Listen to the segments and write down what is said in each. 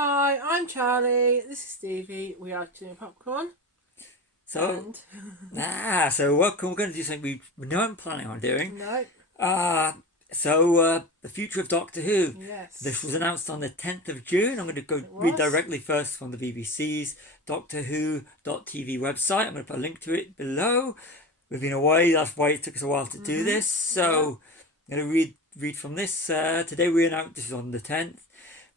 Hi, I'm Charlie. This is Stevie. We are doing popcorn. So welcome. We're going to do something we weren't planning on doing. No. The future of Doctor Who. Yes. This was announced on the 10th of June. I'm going to go read directly first from the BBC's Doctor Who.tv website. I'm going to put a link to it below. We've been away. That's why it took us a while to do this. So I'm going to read from this. Today we announced, this is on the 10th,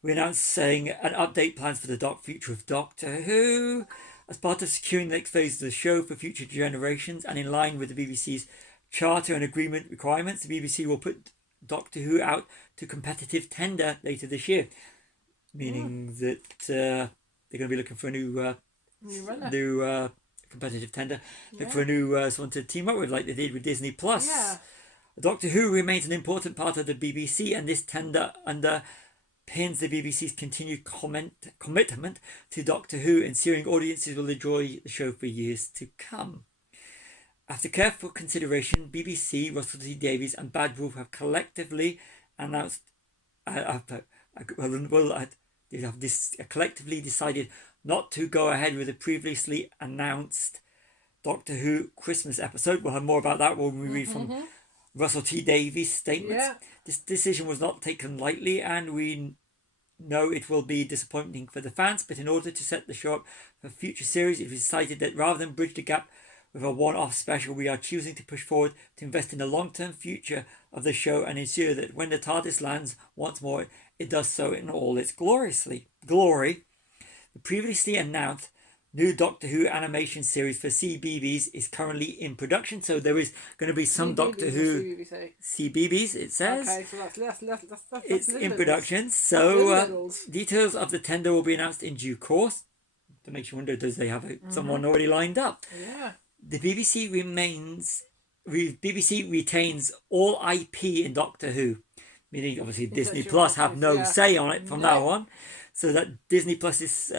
we announced saying an update plans for the future of Doctor Who. As part of securing the next phase of the show for future generations and in line with the BBC's charter and agreement requirements, the BBC will put Doctor Who out to competitive tender later this year. Meaning that they're going to be looking for a new competitive tender. Look for a new someone to team up with like they did with Disney+. Yeah. Doctor Who remains an important part of the BBC, and this tender underpins the BBC's continued commitment to Doctor Who, ensuring audiences will enjoy the show for years to come. After careful consideration, BBC, Russell T Davies and Bad Wolf have collectively announced collectively decided not to go ahead with the previously announced Doctor Who Christmas episode. We'll have more about that when we read from Russell T Davies' statements. Yeah. This decision was not taken lightly, and we know it will be disappointing for the fans, but in order to set the show up for future series, it was decided that rather than bridge the gap with a one-off special, we are choosing to push forward to invest in the long-term future of the show and ensure that when the TARDIS lands once more, it does so in all its glory. The previously announced new Doctor Who animation series for CBeebies is currently in production, so there is going to be some Doctor Who CBeebies. It says. Okay, so that's it's in production. So details of the tender will be announced in due course. That makes you wonder: does they have someone already lined up? Yeah. The BBC retains all IP in Doctor Who, meaning obviously Disney Plus have no say on it from now on. So that Disney Plus is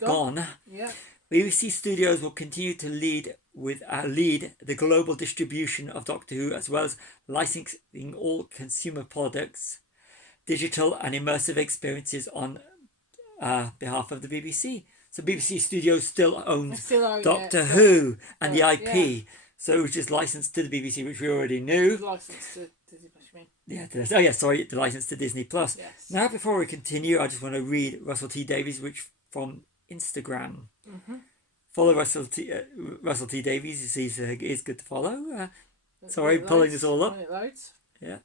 gone. Yeah. BBC Studios will continue to lead the global distribution of Doctor Who, as well as licensing all consumer products, digital and immersive experiences on behalf of the BBC. So BBC Studios still owns Doctor Who and the IP. Yeah. So it was just licensed to the BBC, which we already knew. Licensed to Disney Plus, you mean? Yeah, the license to Disney Plus. Yes. Now, before we continue, I just want to read Russell T Davies, which from Instagram. Follow Russell T Davies. He's good to follow. Pulling this all up. Yeah.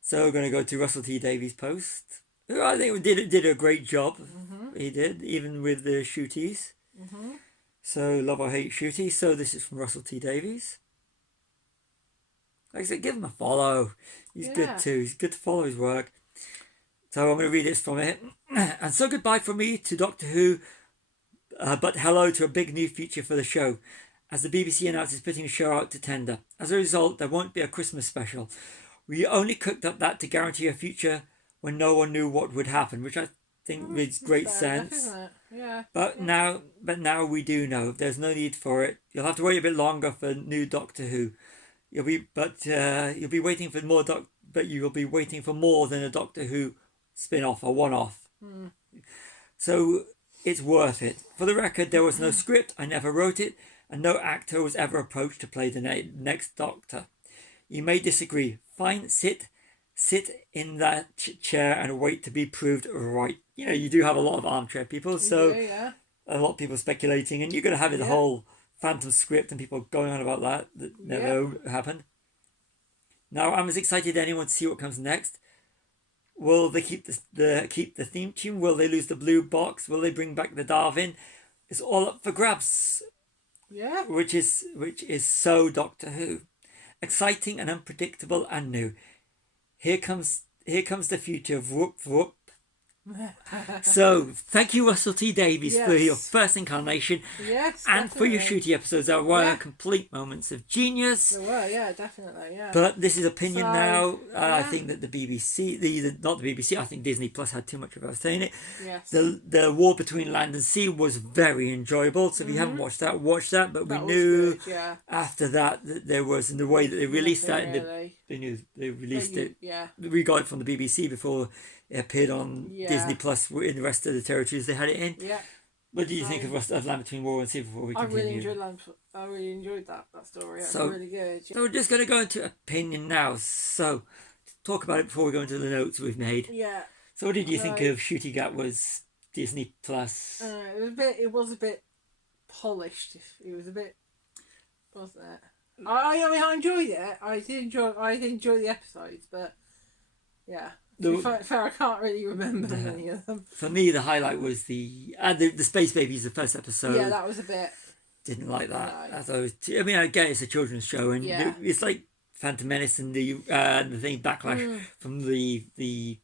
So we're going to go to Russell T Davies' post. Who I think did a great job. He did, even with the shooties. So love or hate shooties. So this is from Russell T Davies. Like I said, give him a follow. He's good too. He's good to follow his work. So I'm going to read this from it. And so goodbye from me to Doctor Who, but hello to a big new feature for the show, as the BBC announces putting the show out to tender. As a result, there won't be a Christmas special. We only cooked up that to guarantee a future when no one knew what would happen, which I think makes great sense. Yeah. But now we do know. There's no need for it. You'll have to wait a bit longer for new Doctor Who. You'll be waiting for more. But you will be waiting for more than a Doctor Who spin-off or one-off. So it's worth it. For the record, there was no script. I never wrote it, and no actor was ever approached to play the next Doctor. You may disagree. Fine, sit in that chair and wait to be proved right. You know, you do have a lot of armchair people, so a lot of people speculating, and you're going to have the whole phantom script and people going on about that never happened. Now, I'm as excited as anyone to see what comes next. Will they keep the theme tune? Will they lose the blue box? Will they bring back the Darwin? It's all up for grabs. Yeah. Which is so Doctor Who. Exciting and unpredictable and new. Here comes the future of whoop whoop. So thank you, Russell T Davies, for your first incarnation, and for your shooty episodes. There were complete moments of genius. There were, definitely, But this is opinion now. I think that the BBC, not the BBC, I think Disney Plus had too much of a say in it. Yes. The war between land and sea was very enjoyable. So if you haven't watched that, watch that. But we knew after that there was, in the way that they released that in the they released it. Yeah. We got it from the BBC before it appeared on Yeah. Disney Plus in the rest of the territories they had it in. Yeah. What do you think of Land Between War and Sea before we I continue? really enjoyed that story. It was So- really good. So we're just going to go into opinion now. So talk about it before we go into the notes we've made. Yeah. So what did you think Right. of Shooty Gatwa's Disney Plus? It was a bit polished. It was a bit, wasn't it? I mean, I enjoyed it. I did enjoy the episodes, but yeah. To be fair, I can't really remember any of them. For me, the highlight was the Space Babies, the first episode. Yeah, that was a bit. Didn't like that. No. I thought I mean, I get it's a children's show, and Yeah. it's like Phantom Menace and the thing Backlash from the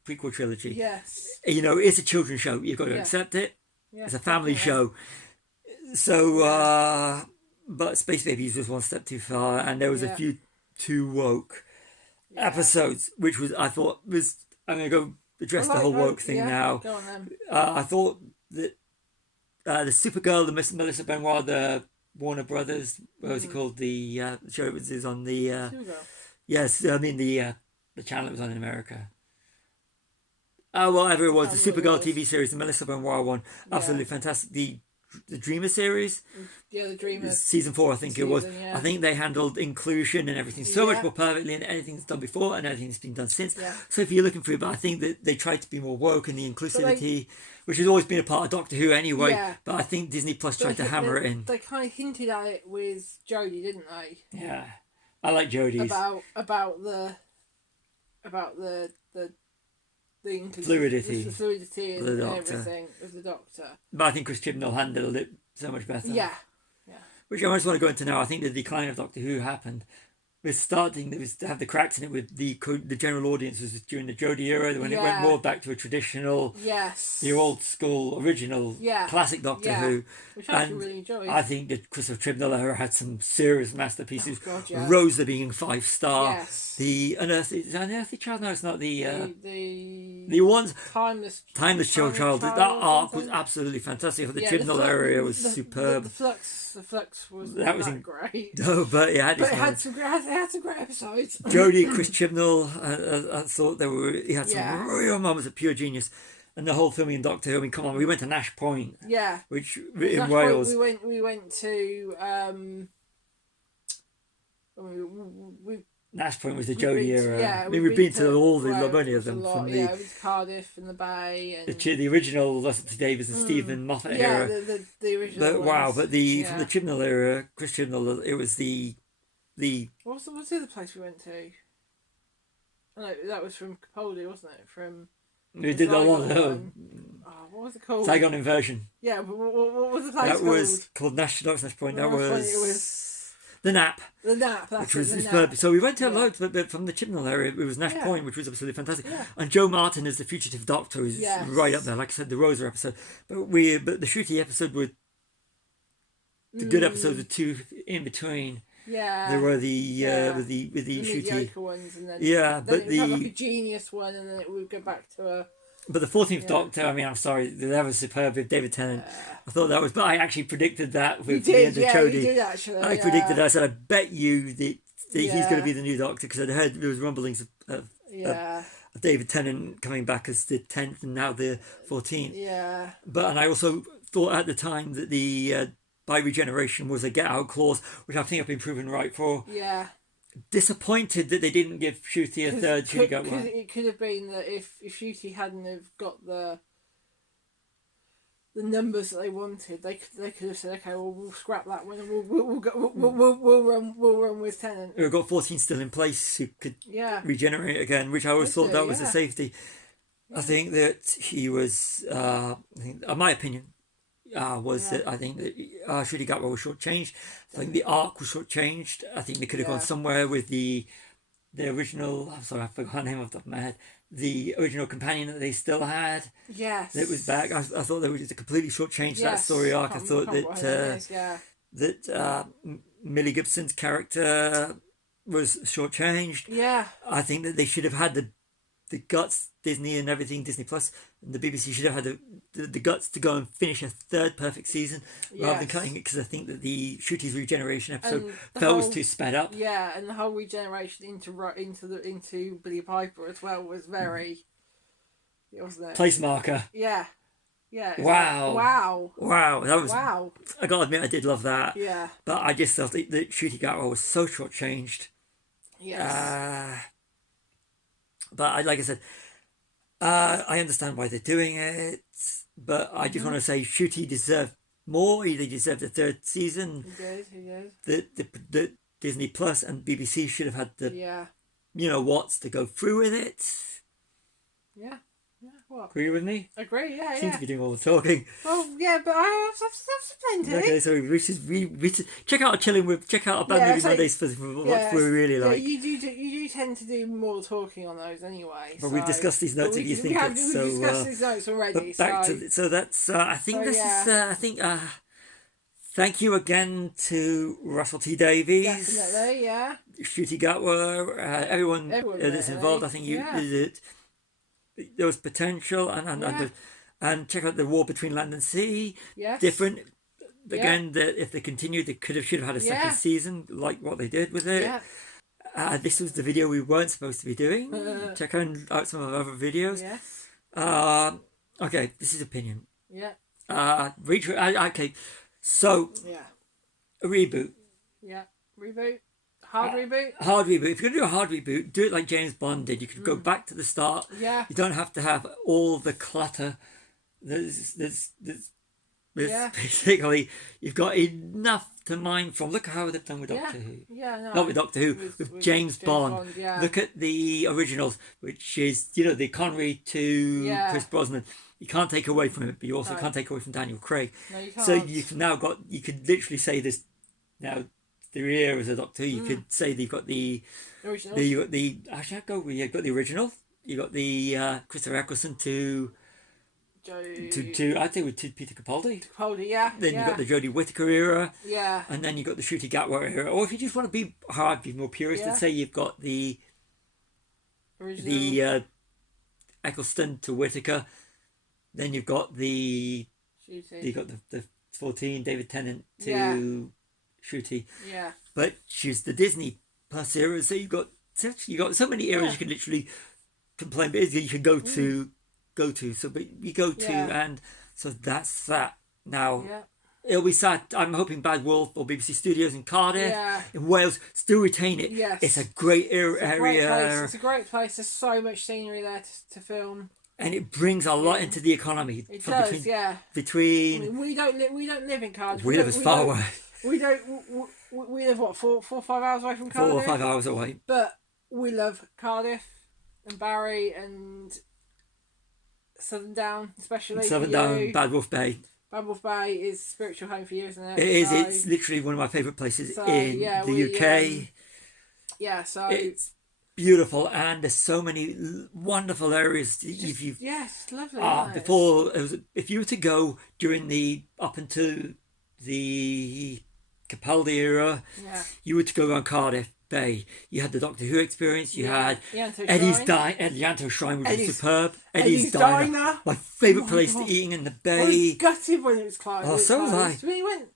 prequel trilogy. Yes. You know, it's a children's show. You've got to Yeah. accept it. Yeah, It's a family definitely. show. So, but Space Babies was one step too far, and there was a Yeah. few too woke Yeah. episodes, which was I thought was I'm going to go address the whole woke thing yeah, now. Go on then. I thought that the Supergirl, the Melissa Benoit, the Warner Brothers, what was it called? The show it was on the Supergirl. yes, I mean the channel it was on in America. Whatever it was, the Whatever it Supergirl was. TV series, the Melissa Benoit one, absolutely fantastic. The Dreamer series, Yeah, the Dreamers. season 4, I think it was. Season, yeah. I think they handled inclusion and everything so much Yeah. more perfectly than anything that's done before and anything that's been done since. Yeah. So if you're looking for it, but I think that they tried to be more woke and the inclusivity, which has always been a part of Doctor Who anyway. Yeah. But I think Disney Plus tried to hammer it in. They kind of hinted at it with Jodie, didn't they? Yeah, I like Jodie's. About the Fluidity the fluidity of and the Doctor. everything of the Doctor. But I think Chris Chibnall handled it so much better. Yeah. Which I just want to go into now. I think the decline of Doctor Who happened. We're starting to have the cracks in it with the general audience was during the Jodie era when it went Yeah. more back to a traditional, Yes. the old school, original, Yeah. classic Doctor Yeah. Who. Which I actually and really enjoyed. I think that Christopher Chibnall era had some serious masterpieces. Oh, God, yeah. Rosa being 5-star. Yes. The Unearthly Child. No, it's not the the ones. timeless Timeless Child. That arc was absolutely fantastic. For the Chibnall area was superb. The Flux was That that was was great. No, but it had its But it moments. had some great episodes. Jodie, Chris Chibnall, I thought he had some Yeah. real moments of pure genius, and the whole filming Doctor Who. I mean, come on, we went to Nash Point, Yeah. which That's in why Wales. we went to we Nash Point was the we've Jodie been to- era. yeah, I mean, we've been to all the well, many of a them lot, from yeah, we went to Cardiff and the Bay and the original Russell T Davies and Stephen Moffat yeah, era. the original. But wow, ones. but from the Chibnall era, Chris Chibnall, it was the what's the other place we went to? Oh, no, that was from Capaldi, wasn't it? From we did a lot Saigon of one. Oh, what was it called? Saigon Inversion. Yeah, but what was the place That called? was called Nash Point. That Well, was it was the Nap. the Nap. That's Which was it, the superb. Nap. So we went to Yeah. loads, but from the Chibnall area, it was Nash Yeah. Point, which was absolutely fantastic. Yeah. And Joe Martin as the fugitive doctor is Yes. right up there. Like I said, the Rosa episode, but the Shooty episode were the good episodes were two in between. Yeah. There were Yeah. with the the Shooty, mediocre ones, and then Yeah, then but it would have the- like a genius one, and then it would go back to a but the 14th Yeah. Doctor. I mean, I'm sorry, that was superb with David Tennant. I thought that was, but I actually predicted that You with the did, end of yeah, Jodie. you did actually. I yeah. predicted that. I said, I bet you that he's Yeah. going to be the new Doctor because I'd heard there was rumblings of Yeah, David Tennant coming back as the 10th and now the 14th. yeah, And I also thought at the time that the by regeneration was a get out clause, which I think I've been proven right for. yeah. Disappointed that they didn't give Shooty a third. Shooty got one. It could have been that if Shooty hadn't have got the numbers that they wanted, they could have said, okay, well we'll scrap that one and we'll run with Tennant. We've got 14 still in place who could Yeah, regenerate again, which I always thought that was a yeah. safety. I think that he was, my opinion, was that I think that Shooty Gatwa was shortchanged. I think the arc was shortchanged. I think they could have Yeah. gone somewhere with the original. I'm sorry, I forgot her name off the top of my head. The original companion that they still had yes. that was back. I thought they were just completely shortchanged that Yes. story arc. I Can't- thought can't remember what her name is, yeah. that Millie Gibson's character was shortchanged. Yeah, I think that they should have had the guts, Disney and everything, Disney Plus, and the BBC should have had the guts to go and finish a third perfect season rather than cutting it, because I think that the Shruti's regeneration episode felt too sped up. Yeah, and the whole regeneration into Billy Piper as well was very, wasn't it? Place marker. Yeah. Yeah. Wow. Wow. That was. Wow. I gotta admit, I did love that. Yeah. But I just felt that Ncuti Gatwa was so shortchanged. Yes. But like I said, I understand why they're doing it, but I just want to say Ncuti deserved more. He deserved the third season. He did. The Disney Plus and BBC should have had the what's to go through with it. Yeah. Yeah, what? Agree with me? Agree, yeah, Seem to be doing all the talking. Well, yeah, but I have plenty. Okay, so we should check out our Bad Movie Mondays for what we really like. Yeah, you do tend to do more talking on those anyway. But we've discussed these notes if you think it's so. We've discussed these notes already. But back to that's. I think this is. I think. Thank you again to Russell T Davies. Definitely, yeah. Ncuti Gatwa, everyone that's involved. I think there was potential, and check out The War Between Land and Sea. Yes. Different. Again, if they continued, they should have had a second season, like what they did with it. Yeah. This was the video we weren't supposed to be doing. Check out some of our other videos. Yes. Okay, this is opinion. Yeah. Okay, so. Yeah. A reboot. Yeah. Reboot. Hard reboot? Hard reboot. If you're going to do a hard reboot, do it like James Bond did. You could go back to the start. Yeah. You don't have to have all the clutter. There's basically, you've got enough to mine from. Look at how they've done with Doctor Who. Yeah, no. Not with Doctor Who, with James Bond. Yeah. Look at the originals, which is, the Connery to Chris Brosnan. You can't take away from it, but you also can't take away from Daniel Craig. No, you can't. So you could literally say this now. The eras of Doctor Who, you could say that you've got the original. Actually, you've got the original. You got the Christopher Eccleston to I'd say with Peter Capaldi. Capaldi, yeah. Then you got the Jodie Whittaker era. Yeah. And then you got the Ncuti Gatwa era. Or if you just want to be more purist, and say you've got the original. The Eccleston to Whittaker. Then you've got the the 14 David Tennant to Ncuti. Yeah. But she's the Disney Plus era, so you got so many eras you can literally complain, but you can go to. So but you go to, and so that's that. Now it'll be sad. I'm hoping Bad Wolf or BBC Studios in Cardiff, in Wales, still retain it. Yes. It's a great area. It's a great place. There's so much scenery there to film. And it brings a lot into the economy. It does, Between I mean, we don't live in Cardiff. We live as far away. We live what 4 or 5 hours away from Cardiff. 4 or 5 hours away. But we love Cardiff and Barry and Southern Down, especially. Southern Down, Bad Wolf Bay. Bad Wolf Bay is spiritual home for you, isn't it? It is. It's literally one of my favourite places in the UK. So it's beautiful, and there's so many wonderful areas. Yes, lovely. If you were to go during up into the Capaldi era, you were to go around Cardiff Bay. You had the Doctor Who experience. You had Eddie's Yanto Shrine, which was superb. Eddie's Diner, my favourite place to eating in the bay. I was gutted when it was closed. Oh, so was I. We went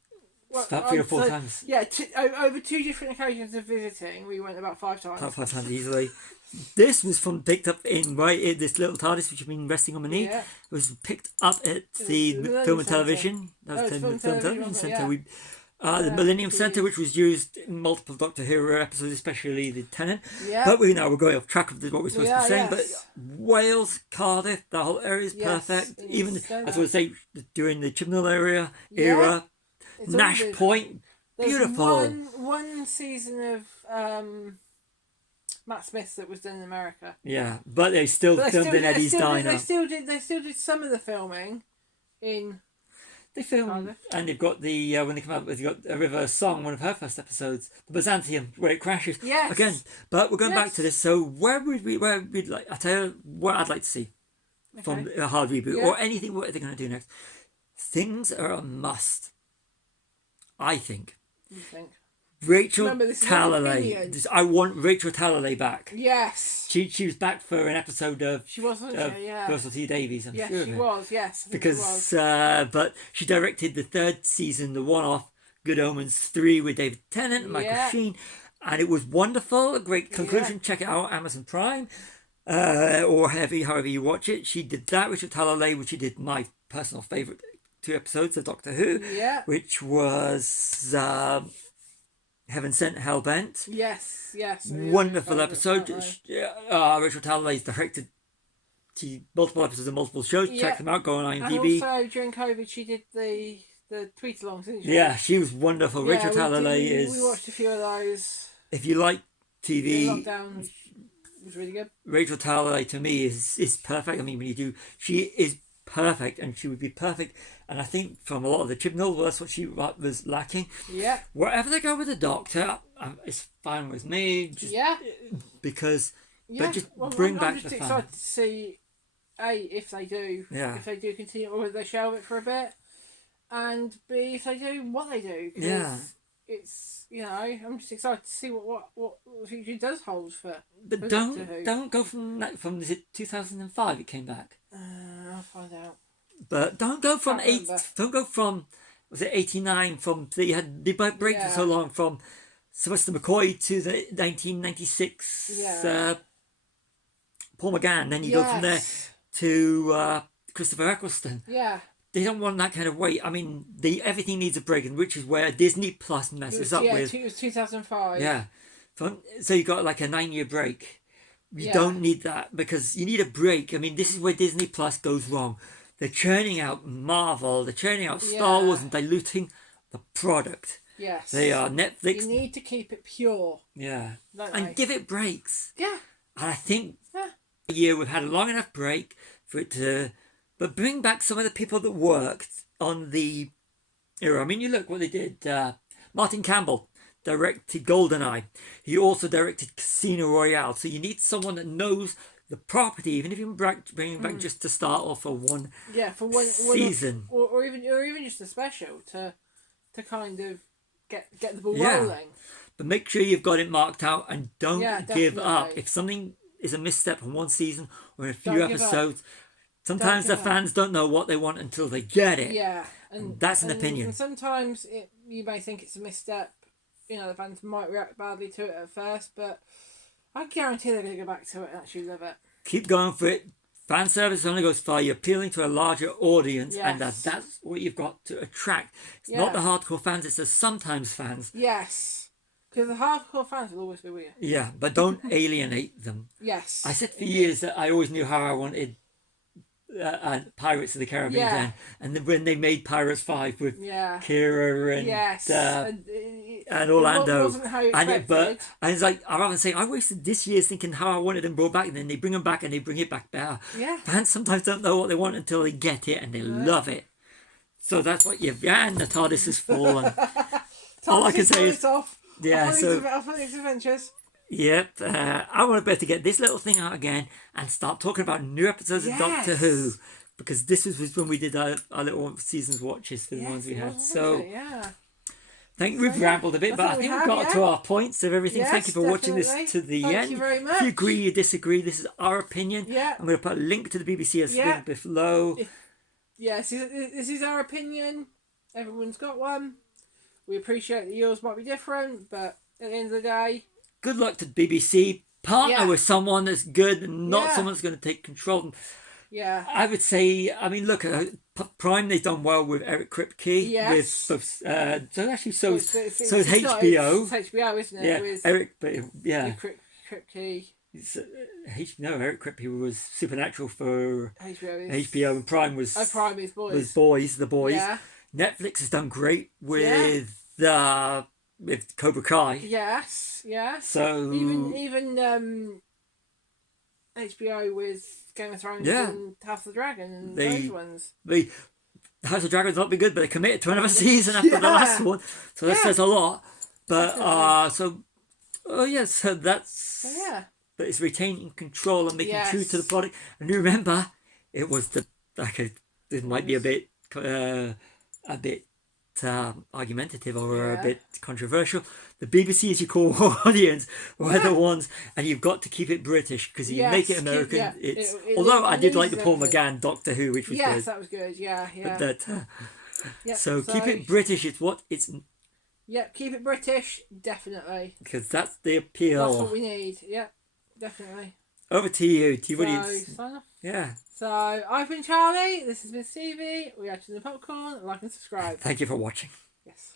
about 3 or 4 times. Yeah, over 2 different occasions of visiting, we went about 5 times. About 5 times easily. This was picked up in this little TARDIS which you've been resting on my knee. It was picked up at the Film and Television. That was the Film and Television Centre. The Millennium Centre, which was used in multiple Doctor Who episodes, especially the Tennant. But we're going off track of what we're supposed to be saying. But Wales, Cardiff, the whole area is perfect. Even, as I would say, during the Chibnall era, Nash Point, beautiful. One season of Matt Smith that was done in America. Yeah, but they still filmed in Eddie's Diner. They still did some of the filming in. They filmed, and they've got when they come out with, you've got a River Song, one of her first episodes, the Byzantium, where it crashes. Yes. Again, but we're going back to this. So where we'd like, I tell you what I'd like to see from a hard reboot or anything. What are they going to do next? Things are a must. I think. You think? Rachel Remember, this is my Talalay. opinion. I want Rachel Talalay back. Yes. She was back for an episode of She was, wasn't she? Yeah. Russell T Davies, I'm Yes, sure. she of it. was. Yes. I think Because, she was. but she directed the third season, the one-off Good Omens 3 with David Tennant and Michael Yeah. Sheen. And it was wonderful, a great conclusion. Yeah. Check it out, Amazon Prime, or however you watch it. She did that, Rachel Talalay, which she did my personal favourite 2 episodes of Doctor Who, Yeah. which was Heaven Sent, Hell Bent. Yes. Yes. Wonderful episode. Rachel Talalay directed multiple episodes of multiple shows. Yeah. Check them out. Go on And IMDb. also during COVID, she did the tweet-alongs, didn't she? Yeah, she was wonderful. Rachel Talalay is. We watched a few of those. If you like The TV, lockdown was really good. Rachel Talalay to me is perfect. I mean, she is perfect, and she would be perfect. And I think from a lot of the Chibnall, that's what she was lacking. Yeah. Wherever they go with the Doctor, it's fine with me. Just Yeah. because, Yeah. but just Well, bring I'm back just the fun. excited to see if they do. Yeah. If they do continue, or if they shelve it for a bit, and B, if they do, what they do. 'Cause Yeah. It's I'm just excited to see what the future does hold for. But for Doctor Who. don't go from is it 2005 it came back. I'll find out. But don't go from Can't remember. Don't go from was it 89 from they had the break for so Yeah. long from Sylvester McCoy to the 1996 Yeah. Paul McGann. Then you go from there to Christopher Eccleston. Yeah. They don't want that kind of weight. I mean, everything needs a break, and which is where Disney Plus messes up with. It was 2005. Yeah. So you got like a 9-year break. You Yeah. don't need that because you need a break. I mean, this is where Disney Plus goes wrong. They're churning out Marvel, they're churning out Star Yeah. Wars and diluting the product. Yes. They are Netflix. You need to keep it pure. Yeah. Don't And they? give it breaks. Yeah. And I think Yeah. a year we've had a long enough break for it to. But bring back some of the people that worked on the era. I mean, you look what they did. Martin Campbell directed GoldenEye. He also directed Casino Royale. So you need someone that knows the property, even if you bring back just to start off for one Yeah, for one season. or even just a special to kind of get the ball Yeah. rolling. But make sure you've got it marked out and don't Yeah, give up. definitely. If something is a misstep in one season or in a few Don't give up. episodes, sometimes the give up. fans don't know what they want until they get it. Yeah, and That's an opinion. And sometimes you may think it's a misstep. The fans might react badly to it at first, but I guarantee they're going to go back to it and actually love it. Keep going for it. Fan service only goes far. You're appealing to a larger audience, and Yes. that's what you've got to attract. It's not the hardcore fans; it's the sometimes fans. Yes, because the hardcore fans will always be with you. Yeah, but don't alienate them. Yes. I said for years that I always knew how I wanted Pirates of the Caribbean, Yeah. then, and then when they made Pirates 5 with Yeah. Kira and Yes. and Orlando, It wasn't how you and expected. it's like I rather say I wasted this year thinking how I wanted them brought back, and then they bring them back and they bring it back better. Yeah. Fans sometimes don't know what they want until they get it and they love it. So that's what you've and the TARDIS has fallen. All I can say is off. yeah. So Off on its adventures. yep, I want to better get this little thing out again and start talking about new episodes of Doctor Who, because this was when we did our little seasons watches for the ones we it had. was, So wasn't it? Yeah. we've rambled a bit, I but I think we think we've have, got to our points of everything. Yes, Thank you for watching this definitely. to the Thank end. you very If much. you agree, you disagree, this is our opinion. Yeah. I'm going to put a link to the BBC as Yeah. link below. Yes, this is our opinion. Everyone's got one. We appreciate that yours might be different, but at the end of the day, Good luck to BBC. Partner Yeah. with someone that's good and not Yeah. someone that's going to take control. yeah. I would say, I mean, look, Prime, they've done well with Eric Kripke. Yes. With, so actually, so is it's HBO. It's HBO, isn't it? Yeah, With Eric, but yeah. Kripke. No, Eric Kripke was Supernatural for HBO is... HBO, and Prime was Prime is Boys. The Boys. Yeah. Netflix has done great with Cobra Kai. Yes, yeah. So Even HBO with Game of Thrones Yeah. and House of the Dragon and They- those ones. the House of Dragons not be good, but they committed to another season after the last one, so that Yeah. says a lot. But Definitely. so that's So yeah. but it's retaining control and making true to the Yes. product. And remember, it was it might be a bit argumentative or a Yeah. bit controversial. The BBC is your core audience, were the ones, and you've got to keep it British because you make it American. Although I did like the Paul McGann Doctor Who, which was yes, good. that was good. Yeah, yeah. But that, Yep, so keep it British. It's what it's Yep, keep it British, definitely. because that's the appeal. That's what we need. Yep, definitely. Over to you, So, audience. sign off. Yeah. So, I've been Charlie. This has been Stevie. We are to the popcorn. Like and subscribe. Thank you for watching. Yes.